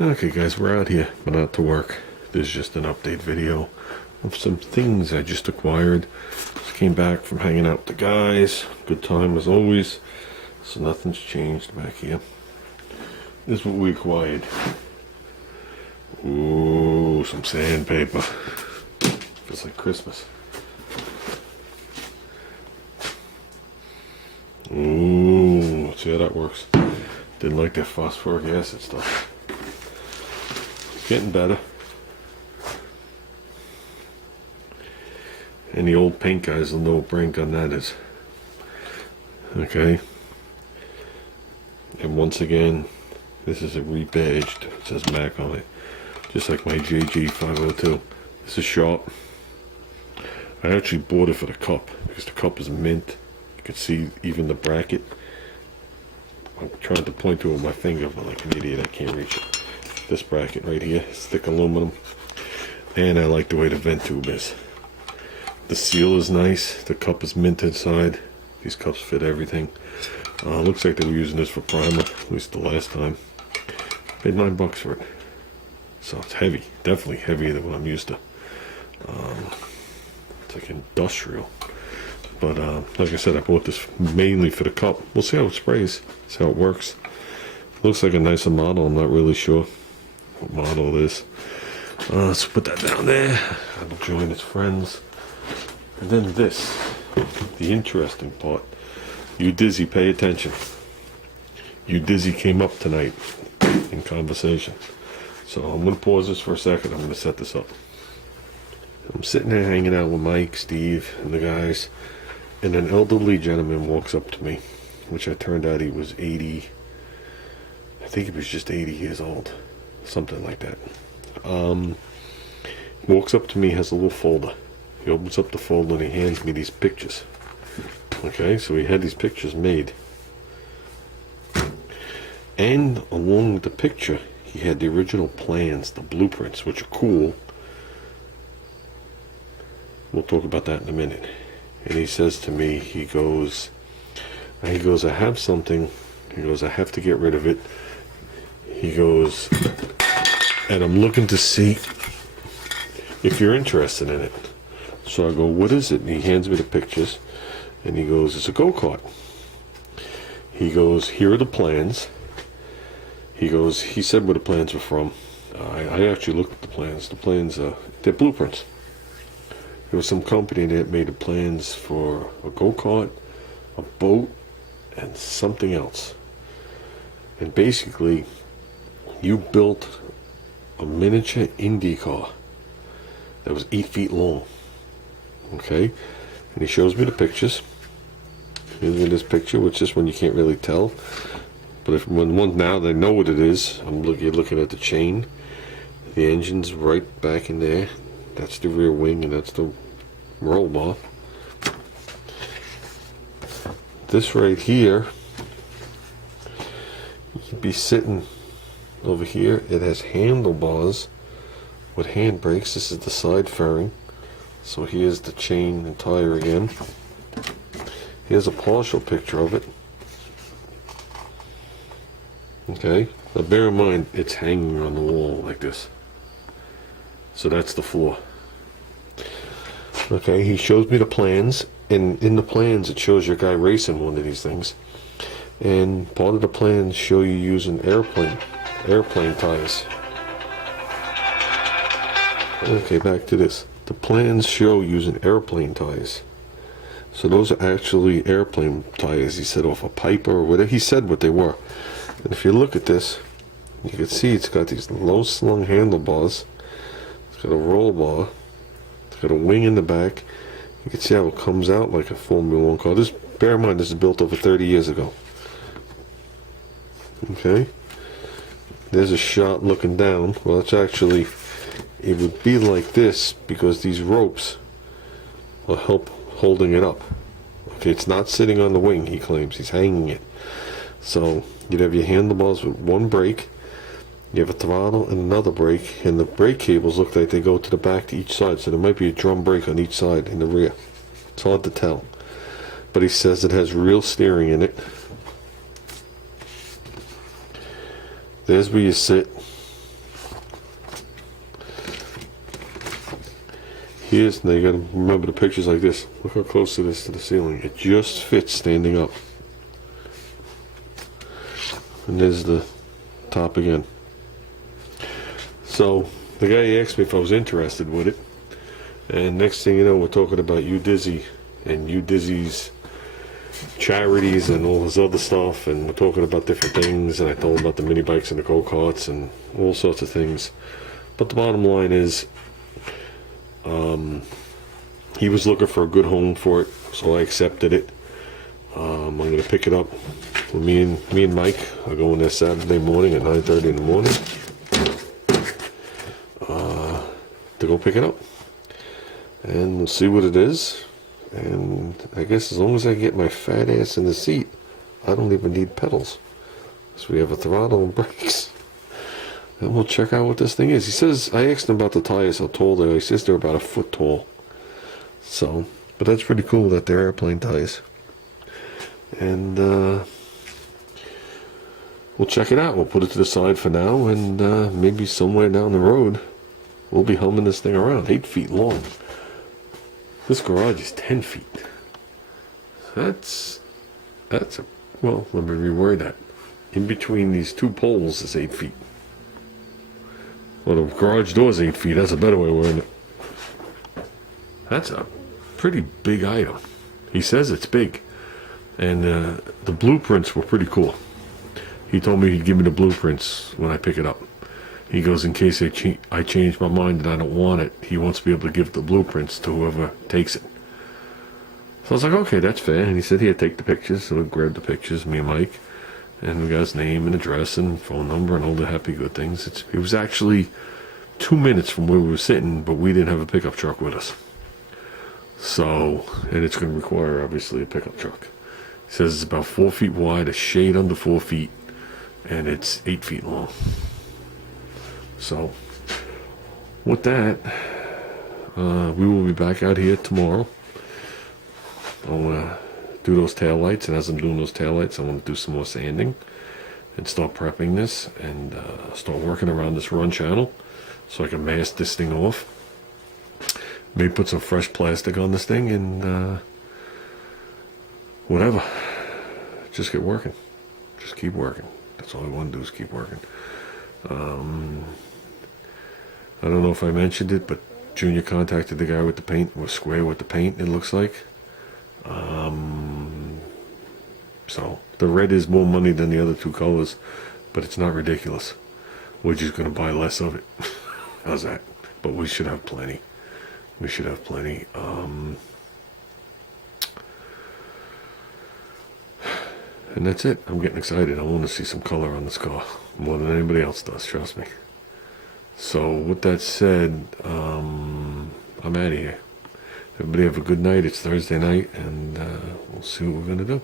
Okay guys, we're out here, but not to work. This is just an update video of some things I just acquired. Just came back from hanging out with the guys. Good time as always. So nothing's changed back here. This is what we acquired. Ooh, some sandpaper. Feels like Christmas. Ooh, see how that works. Didn't like that phosphoric acid stuff. Getting better. And the old paint guys will know what brand gun that is. Okay. And once again, this is a rebadged. It says MAC on it. Just like my JG502. This is sharp. I actually bought it for the cup because the cup is mint. You can see even the bracket. I'm trying to point to it with my finger, but like an idiot, I can't reach it. This bracket right here, thick aluminum. And I like the way the vent tube is. The seal is nice. The cup is mint inside. These cups fit everything. Looks like they were using this for primer, at least the last time. Paid $9 for it. So it's heavy. Definitely heavier than what I'm used to. It's like industrial. But like I said, I bought this mainly for the cup. We'll see how it sprays. See how it works. Looks like a nicer model. I'm not really sure what model it is. Let's put that down there. I'll join its friends. And then this, the interesting part. You Dizzy, pay attention. You Dizzy came up tonight in conversation. So I'm going to pause this for a second. I'm going to set this up. I'm sitting there hanging out with Mike, Steve, and the guys. And an elderly gentleman walks up to me, which I turned out he was 80. I think he was just 80 years old. Something like that. Walks up to me, has a little folder. He opens up the folder and he hands me these pictures. Okay, so he had these pictures made. And along with the picture, he had the original plans, the blueprints, which are cool. We'll talk about that in a minute. And he says to me, he goes, I have something. He goes, I have to get rid of it. He goes, and I'm looking to see if you're interested in it. So I go, what is it? And he hands me the pictures. And he goes, it's a go-kart. He goes, here are the plans. He goes, he said where the plans were from. I actually looked at the plans. The plans, they're blueprints. There was some company that made the plans for a go-kart, a boat, and something else. And basically, you built a miniature Indy car that was 8 feet long. Okay? And he shows me the pictures. Here's me this picture, which this one you can't really tell. But if when one now they know what it is, you're looking at the chain. The engine's right back in there. That's the rear wing and that's the roll bar. This right here, you'd be sitting over here. It has handlebars with handbrakes. This is the side fairing. So here's the chain and tire again. Here's a partial picture of it. Okay, now bear in mind it's hanging on the wall like this. So that's the floor. Okay, he shows me the plans, and in the plans it shows your guy racing one of these things. And part of the plans show you using airplane tires. Okay, back to this. The plans show using airplane tires. So those are actually airplane tires. He said off a Piper or whatever. He said what they were. And if you look at this, you can see it's got these low slung handlebars. It's got a roll bar. It's got a wing in the back. You can see how it comes out like a Formula 1 car. This, bear in mind, this is built over 30 years ago. Okay. There's a shot looking down. Well, it's actually, it would be like this because these ropes will help holding it up. Okay, it's not sitting on the wing, he claims. He's hanging it. So you'd have your handlebars with one brake. You have a throttle and another brake, and the brake cables look like they go to the back to each side, so there might be a drum brake on each side in the rear. It's hard to tell. But he says it has real steering in it. There's where you sit. He is. Now you got to remember the pictures like this. Look how close it is to the ceiling. It just fits standing up. And there's the top again. So the guy asked me if I was interested with it. And next thing you know, we're talking about UDizzy and UDizzy's charities and all this other stuff, and we're talking about different things, and I told him about the mini bikes and the go-karts and all sorts of things. But the bottom line is, he was looking for a good home for it, so I accepted it. I'm going to pick it up. Me and Mike are going there Saturday morning at 9:30 in the morning to go pick it up, and we'll see what it is. And I guess as long as I get my fat ass in the seat, I don't even need pedals. So we have a throttle and brakes. And we'll check out what this thing is. He says, I asked him about the tires, how tall they are. He says they're about a foot tall. So, but that's pretty cool that they're airplane tires. And we'll check it out. We'll put it to the side for now, and maybe somewhere down the road, we'll be humming this thing around. 8 feet long. This garage is 10 feet. That's a, well, let me reword that. In between these two poles is 8 feet. Well, the garage door is 8 feet. That's a better way of wording it. That's a pretty big item. He says it's big. And the blueprints were pretty cool. He told me he'd give me the blueprints when I pick it up. He goes, in case I change my mind and I don't want it, he wants to be able to give the blueprints to whoever takes it. So I was like, okay, that's fair. And he said, here, take the pictures. So we grabbed the pictures, me and Mike. And we got his name and address and phone number and all the happy good things. It was actually 2 minutes from where we were sitting, but we didn't have a pickup truck with us. So, and it's going to require, obviously, a pickup truck. He says it's about 4 feet wide, a shade under 4 feet, and it's 8 feet long. So, with that, we will be back out here tomorrow. I want to do those taillights, and as I'm doing those taillights, I want to do some more sanding and start prepping this and start working around this run channel so I can mask this thing off. Maybe put some fresh plastic on this thing and whatever. Just get working. Just keep working. That's all I want to do is keep working. I don't know if I mentioned it, but Junior contacted the guy with the paint, was square with the paint, it looks like. So the red is more money than the other two colors, but it's not ridiculous. We're just going to buy less of it. How's that? But we should have plenty. We should have plenty. And that's it. I'm getting excited. I want to see some color on this car more than anybody else does, trust me. So with that said, I'm out of here. Everybody have a good night. It's Thursday night, and we'll see what we're going to do.